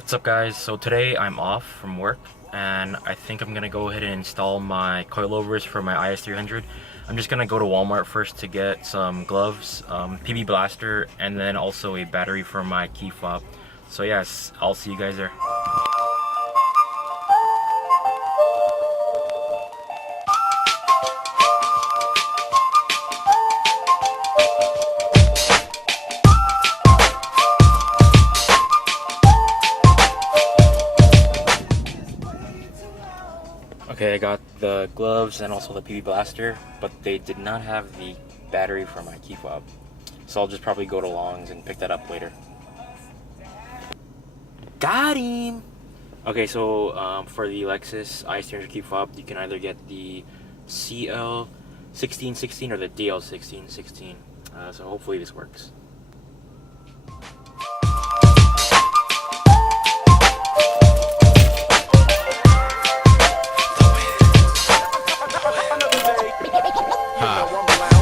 What's up guys? So today I'm off from work and I think I'm gonna go ahead and install my coilovers for my IS300. I'm just gonna go to Walmart first to get some gloves, PB blaster, and then also a battery for my key fob. So yes, I'll see you guys there. Okay, I got the gloves and also the PB blaster, but they did not have the battery for my key fob. So I'll just probably go to Long's and pick that up later. Got him! Okay, so for the Lexus IS300 key fob, you can either get the CL1616 or the DL1616. So hopefully this works.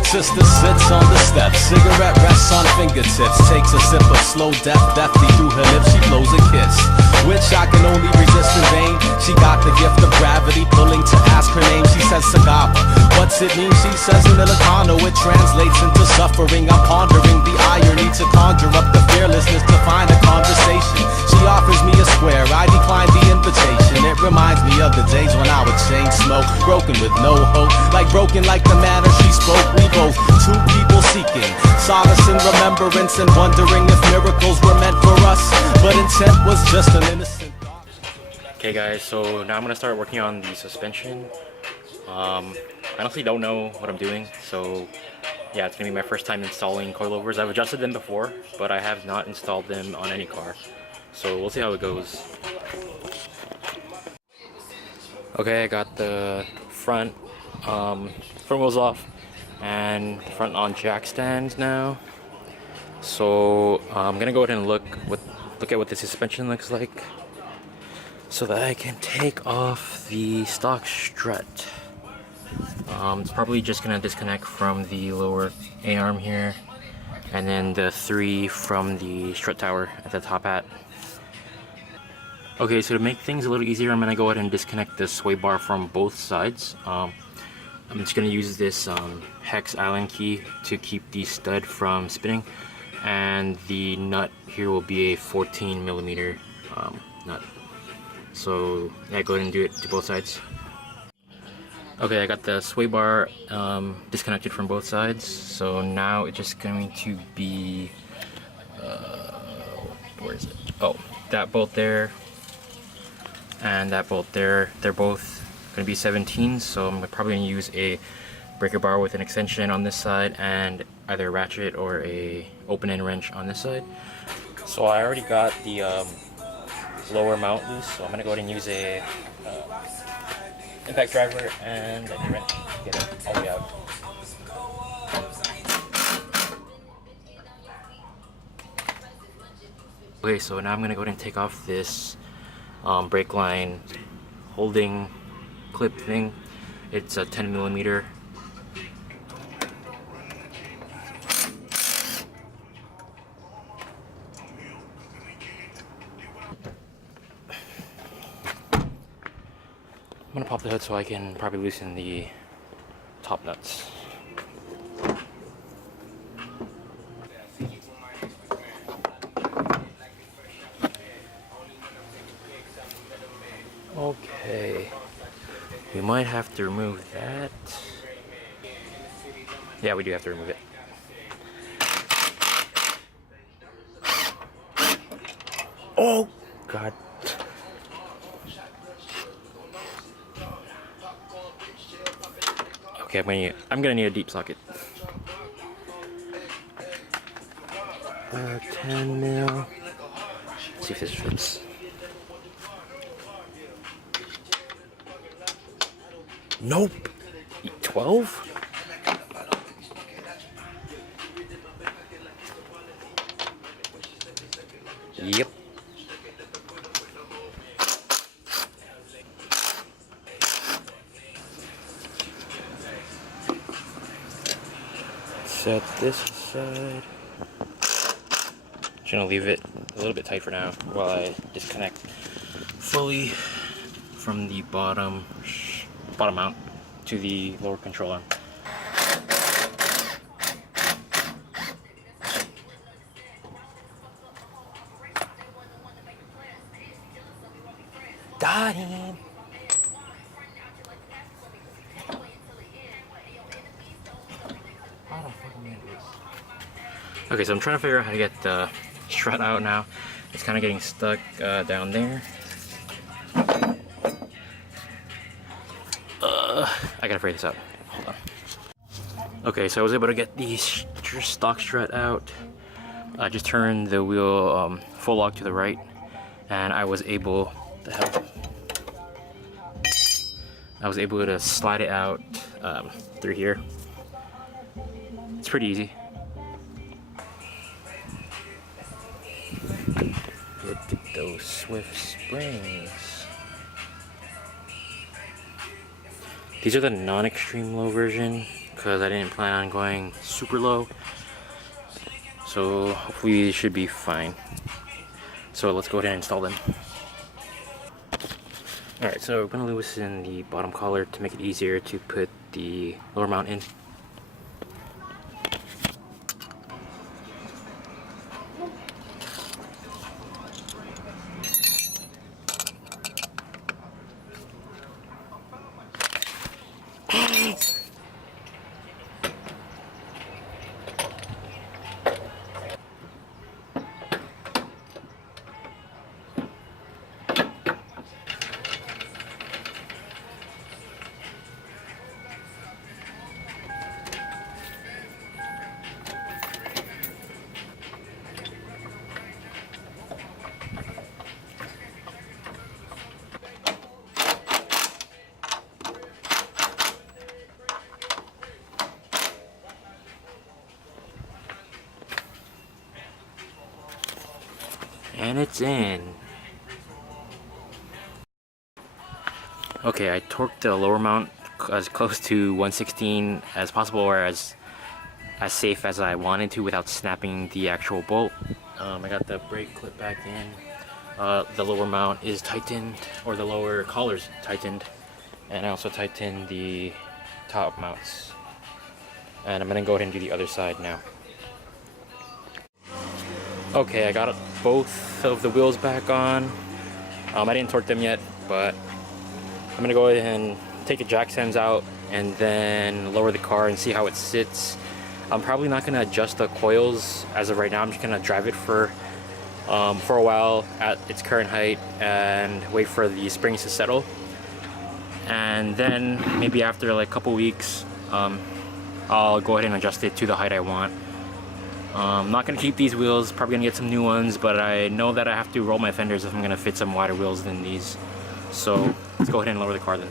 Sister sits on the steps, cigarette rests on fingertips, takes a sip of slow death, deftly through her lips she blows a kiss, which I can only resist in vain. She got the gift of gravity, pulling to ask her name. She says cigar, what's it mean? She says Americano, it translates into suffering. I'm pondering the irony to conjure up the fearlessness to find a conversation. She offers me a square, I decline the invitation. It reminds me of the days when I would chain smoke, broken with no hope, broken like the manner she spoke. We both, two people seeking solace in remembrance and wondering if miracles were meant for us, but intent was just an innocent thought. Okay guys, so now I'm gonna start working on the suspension. I honestly don't know what I'm doing, so yeah, it's gonna be my first time installing coilovers. I've adjusted them before, but I have not installed them on any car, so we'll see how it goes. Okay, I got the front wheels off and the front on jack stands now, so I'm gonna go ahead and look at what the suspension looks like so that I can take off the stock strut. It's probably just gonna disconnect from the lower A-arm here and then the 3 from the strut tower at the top hat. Okay, so to make things a little easier, I'm gonna go ahead and disconnect the sway bar from both sides. I'm just gonna use this hex Allen key to keep the stud from spinning, and the nut here will be a 14mm nut. So yeah, go ahead and do it to both sides. Okay, I got the sway bar disconnected from both sides, so now it's just going to be where is it? Oh, that bolt there and that bolt there. They're both going to be 17s, so I'm probably going to use a breaker bar with an extension on this side and either a ratchet or a open end wrench on this side. So I already got the lower mount loose, so I'm going to go ahead and use a impact driver and a wrench to get it all the way out. Okay, so now I'm going to go ahead and take off this brake line holding clip thing. It's a 10mm. I'm gonna pop the hood so I can probably loosen the top nuts. Okay, we might have to remove that. Yeah, we do have to remove it. Oh God. Okay, I'm gonna need a deep socket. 10mm. Let's see if this fits. Nope. 12? Yep. Set this aside. Just gonna leave it a little bit tight for now while I disconnect fully from the bottom mount to the lower control arm. Got him! Okay, so I'm trying to figure out how to get the strut out now. It's kind of getting stuck down there. I gotta figure this out. Hold on. Okay, so I was able to get the stock strut out. I just turned the wheel full lock to the right, and I was able to slide it out through here. It's pretty easy. Look at those swift springs. These are the non-extreme low version because I didn't plan on going super low. So hopefully they should be fine. So let's go ahead and install them. Alright, so we're going to loosen the bottom collar to make it easier to put the lower mount in. And it's in. Okay, I torqued the lower mount as close to 116 as possible, or as safe as I wanted to without snapping the actual bolt. I got the brake clip back in. The lower mount is tightened, or the lower collar's tightened, and I also tightened the top mounts. And I'm gonna go ahead and do the other side now. Okay, I got both of the wheels back on. I didn't torque them yet, but I'm gonna go ahead and take the jack stands out and then lower the car and see how it sits. I'm probably not gonna adjust the coils as of right now. I'm just gonna drive it for a while at its current height and wait for the springs to settle. And then maybe after like a couple weeks, I'll go ahead and adjust it to the height I want. I'm not gonna keep these wheels, probably gonna get some new ones, but I know that I have to roll my fenders if I'm gonna fit some wider wheels than these. So let's go ahead and lower the car then.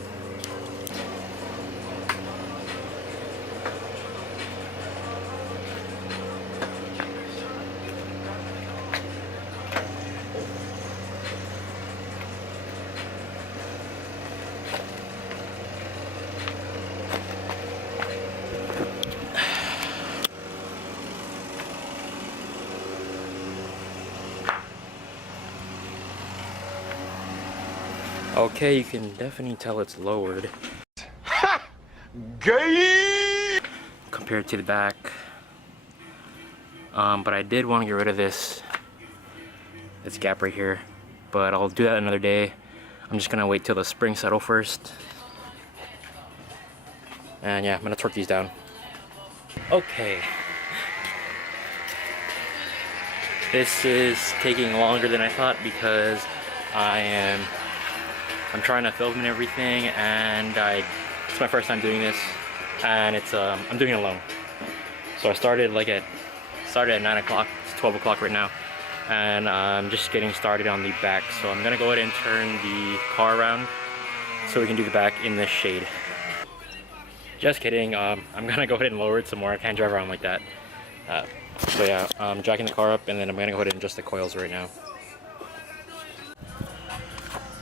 Okay, you can definitely tell it's lowered. Ha! Gay! Compared to the back. But I did want to get rid of this gap right here. But I'll do that another day. I'm just gonna wait till the springs settle first. And yeah, I'm gonna torque these down. Okay. This is taking longer than I thought because I'm trying to film and everything, and it's my first time doing this, and I'm doing it alone. So I started at 9 o'clock, it's 12 o'clock right now, and I'm just getting started on the back. So I'm gonna go ahead and turn the car around so we can do the back in the shade. Just kidding, I'm gonna go ahead and lower it some more. I can't drive around like that. So yeah, I'm jacking the car up, and then I'm gonna go ahead and adjust the coils right now.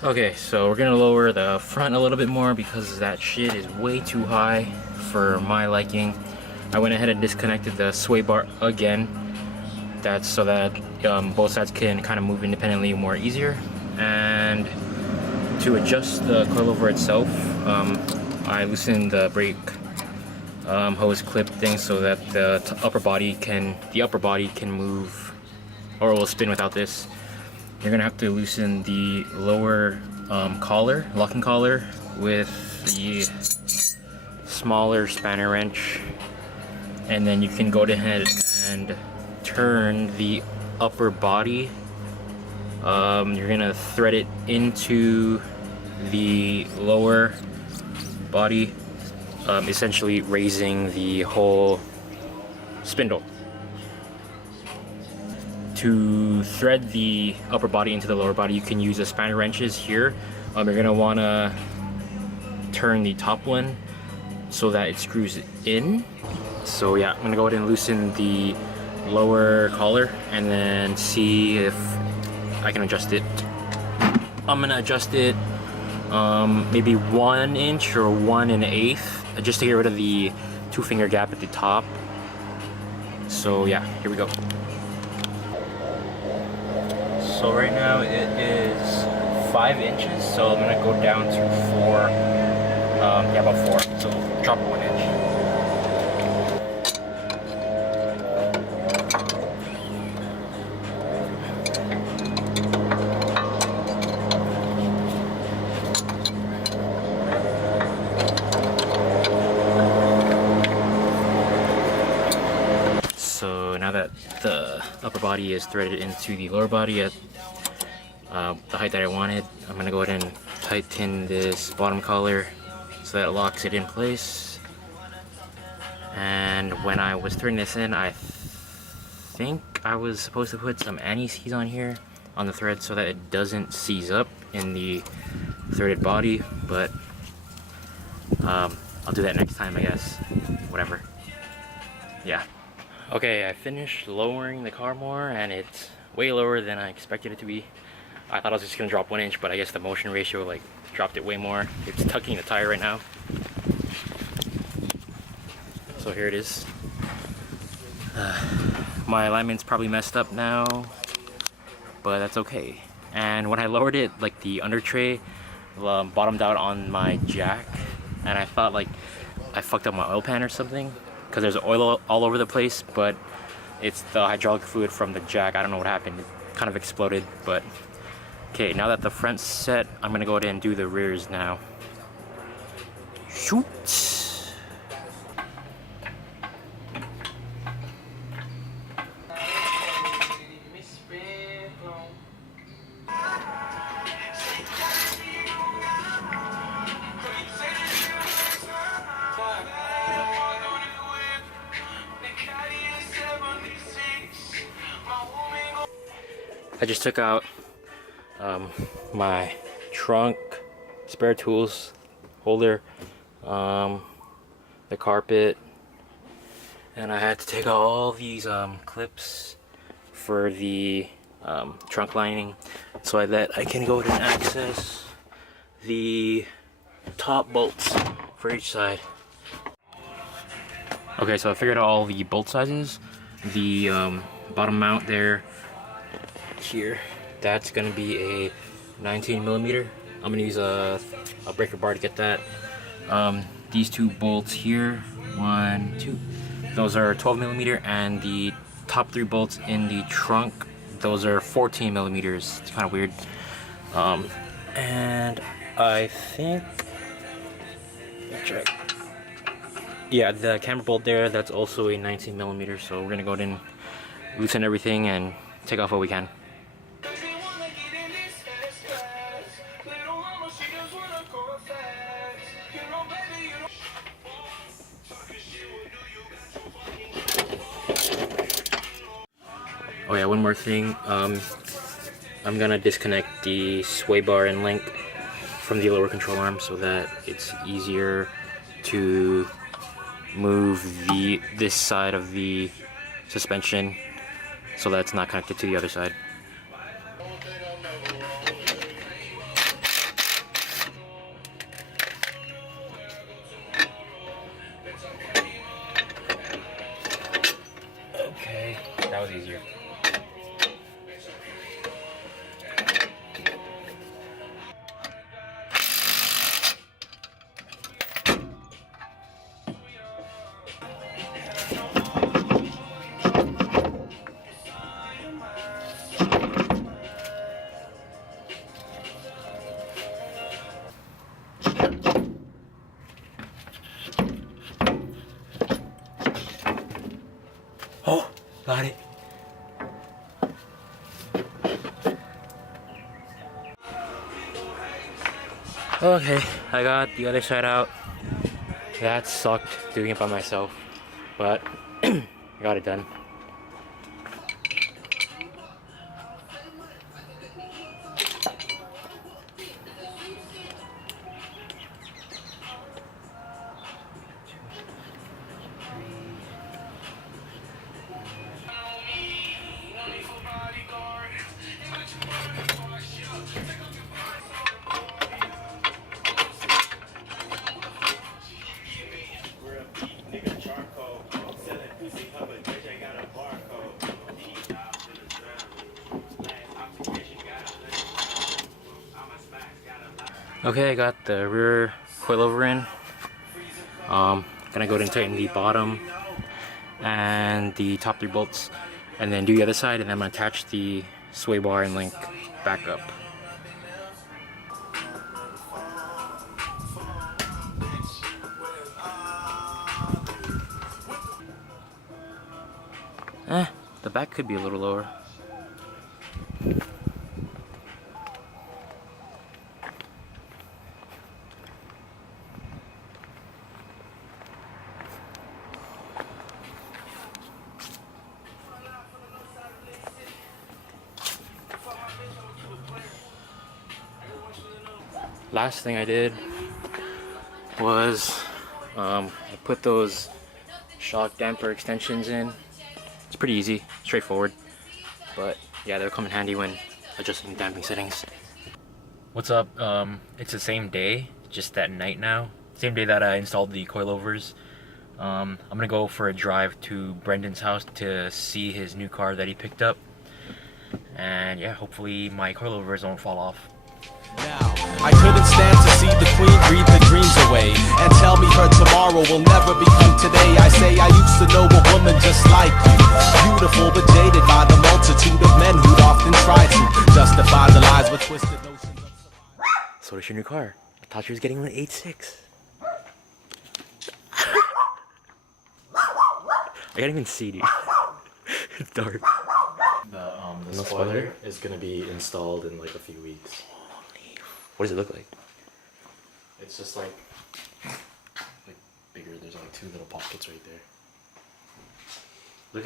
Okay, so we're gonna lower the front a little bit more because that shit is way too high for my liking. I went ahead and disconnected the sway bar again. That's so that both sides can kind of move independently more easier. And to adjust the coilover itself, I loosened the brake hose clip thing so that the upper body can move, or will spin without this. You're gonna have to loosen the lower locking collar with the smaller spanner wrench, and then you can go ahead and turn the upper body. You're gonna thread it into the lower body, essentially raising the whole spindle. To thread the upper body into the lower body, you can use the spanner wrenches here. You're gonna wanna turn the top one so that it screws in. So yeah, I'm gonna go ahead and loosen the lower collar and then see if I can adjust it. I'm gonna adjust it maybe 1 inch or 1 1/8, just to get rid of the 2-finger gap at the top. So yeah, here we go. So right now it is 5 inches, so I'm gonna go down to 4. Yeah, about 4. So drop 1 inch. So now that the upper body is threaded into the lower body at the height that I wanted, I'm gonna go ahead and tighten this bottom collar so that it locks it in place. And when I was throwing this in, I think I was supposed to put some anti-seize on here on the thread so that it doesn't seize up in the threaded body, but I'll do that next time, I guess. Whatever. Yeah. Okay, I finished lowering the car more, and it's way lower than I expected it to be. I thought I was just gonna drop 1 inch, but I guess the motion ratio like dropped it way more. It's tucking the tire right now. So here it is. My alignment's probably messed up now, but that's okay. And when I lowered it, like the under tray bottomed out on my jack, and I thought like I fucked up my oil pan or something, because there's oil all over the place, but it's the hydraulic fluid from the jack. I don't know what happened. It kind of exploded, but okay, now that the front's set, I'm gonna go ahead and do the rears now. Shoot! I just took out my trunk, spare tools holder, the carpet, and I had to take out all these clips for the trunk lining so that I can go ahead and access the top bolts for each side. Okay, so I figured out all the bolt sizes. The bottom mount there, here, that's gonna be a 19mm. I'm gonna use a breaker bar to get that. These 2 bolts here, 1, 2, those are 12mm, and the top 3 bolts in the trunk, those are 14mm. It's kind of weird. And I think, check. Yeah, the camera bolt there, that's also a 19mm. So we're gonna go ahead and loosen everything and take off what we can. Oh yeah, one more thing. I'm gonna disconnect the sway bar and link from the lower control arm so that it's easier to move this side of the suspension so that it's not connected to the other side. Okay, that was easier. Got it. Okay, I got the other side out. That sucked doing it by myself, but I got it done. Okay, I got the rear coilover in. Gonna go ahead and tighten the bottom and the top 3 bolts, and then do the other side, and then I'm gonna attach the sway bar and link back up. The back could be a little lower. Last thing I did was I put those shock damper extensions in. It's pretty easy, straightforward, but yeah, they'll come in handy when adjusting damping settings. What's up? It's the same day, just at night now. Same day that I installed the coilovers. I'm gonna go for a drive to Brendan's house to see his new car that he picked up, and yeah, hopefully my coilovers won't fall off. Now, I couldn't stand to see the queen breathe the dreams away and tell me her tomorrow will never become today. I say I used to know a woman just like you, beautiful but jaded by the multitude of men who'd often try to justify the lies with twisted notions of survival. So does your new car. I thought she was getting an 8.6. I can't even see, dude. It's dark. The spoiler is gonna be installed in like a few weeks. What does it look like? It's just like bigger. There's like 2 little pockets right there. Look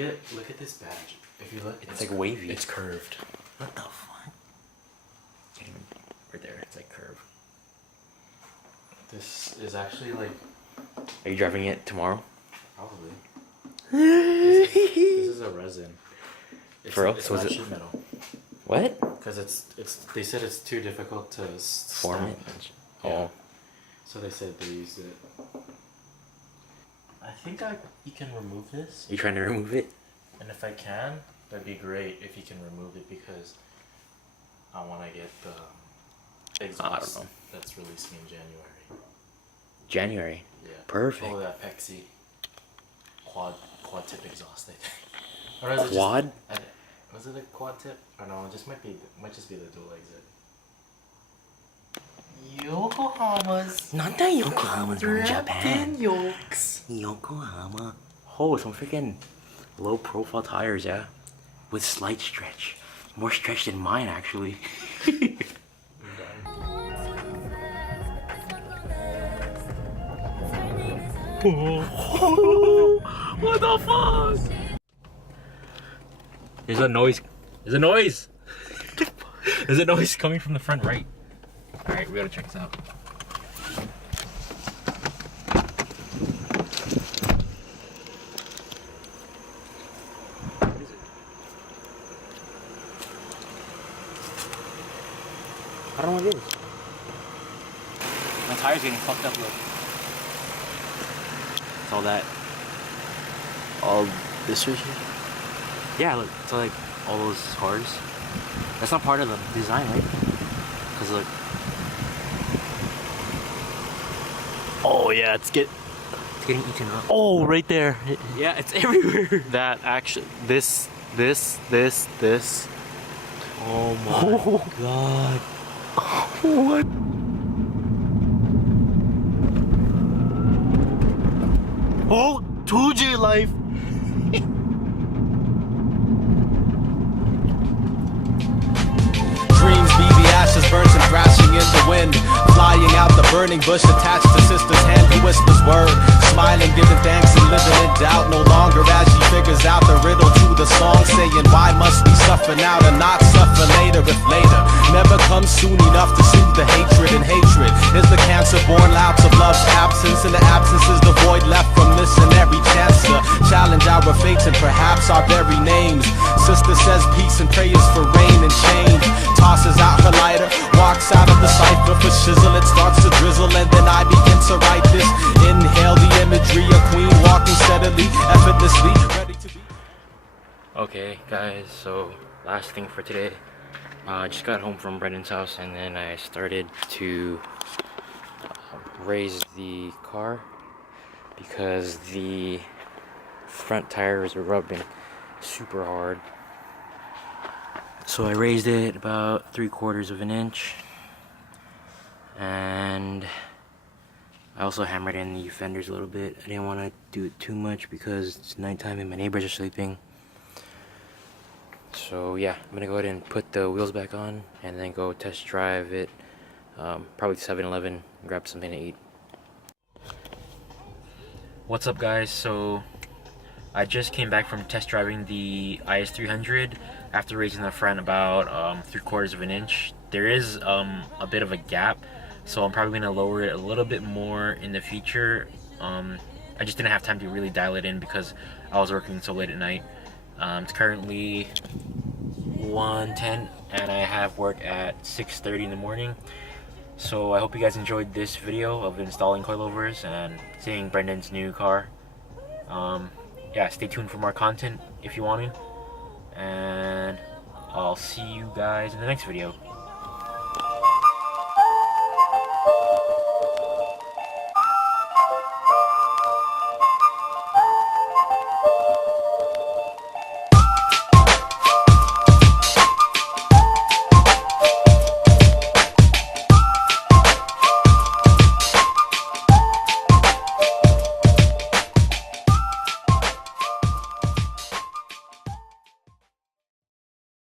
at this badge. If you look, It's like wavy. It's curved. What the fuck? Right there, it's like curved. This is actually like Are you driving it tomorrow? probably. This is a resin. It's, For real? It's So not is it- sheet metal. What? Because it's they said it's too difficult to Form it? Yeah. Oh. So they said they used it. I think you can remove this, You trying to remove it? and if I can, that'd be great if you can remove it because I want to get the exhaust know. that's releasing in January. January. Yeah. Perfect. Oh, that Pexi quad tip exhaust, I think. Or is it Quad? Was it a quad tip? Or no, it just might just be the dual exit. Yokohama's Not that Yokohama's from Japan. yokes. Yokohama. Oh, some freaking low profile tires, yeah? With slight stretch. More stretch than mine, actually. What the fuck? There's a noise. There's a noise. There's a noise coming from the front right. Alright, we gotta check this out. What is it? I don't know what it is. My tire's getting fucked up, look. It's all that. All this right here? Yeah, look, it's like all those cars. That's not part of the design, right? Cause look. Oh yeah, it's getting eaten up. Oh, right there. Yeah, it's everywhere. That actually, this. Oh my god. What? Oh, 2J life. wind. Flying out the burning bush attached to sister's hand who whispers word. Smiling, giving thanks and living in doubt no longer as she figures out the riddle to the song, saying why must we suffer now to not suffer later if later never comes soon enough to soothe the hatred, and hatred is the cancer born lapse of love's absence, and the absence is the void left from missing every chance to challenge our fates and perhaps our very names. Sister says peace and prayers for rain and change, tosses out her lighter, walks out of the cipher for shizzle. It starts to drizzle and then I begin to write this. Inhale the imagery, a queen walking steadily, effortlessly, ready to be. Okay guys, so last thing for today. I just got home from Brendan's house and then I started to raise the car because the front tires were rubbing super hard. So I raised it about 3/4 of an inch, and I also hammered in the fenders a little bit. I didn't want to do it too much because it's nighttime and my neighbors are sleeping. So yeah, I'm gonna go ahead and put the wheels back on and then go test drive it, probably to 7-Eleven, grab something to eat. What's up guys? So I just came back from test driving the IS300 after raising the front about 3/4 of an inch. There is a bit of a gap, so I'm probably gonna lower it a little bit more in the future. I just didn't have time to really dial it in because I was working so late at night. It's currently 1:10 and I have work at 6:30 in the morning. So I hope you guys enjoyed this video of installing coilovers and seeing Brendan's new car. Yeah, stay tuned for more content if you want to, and I'll see you guys in the next video.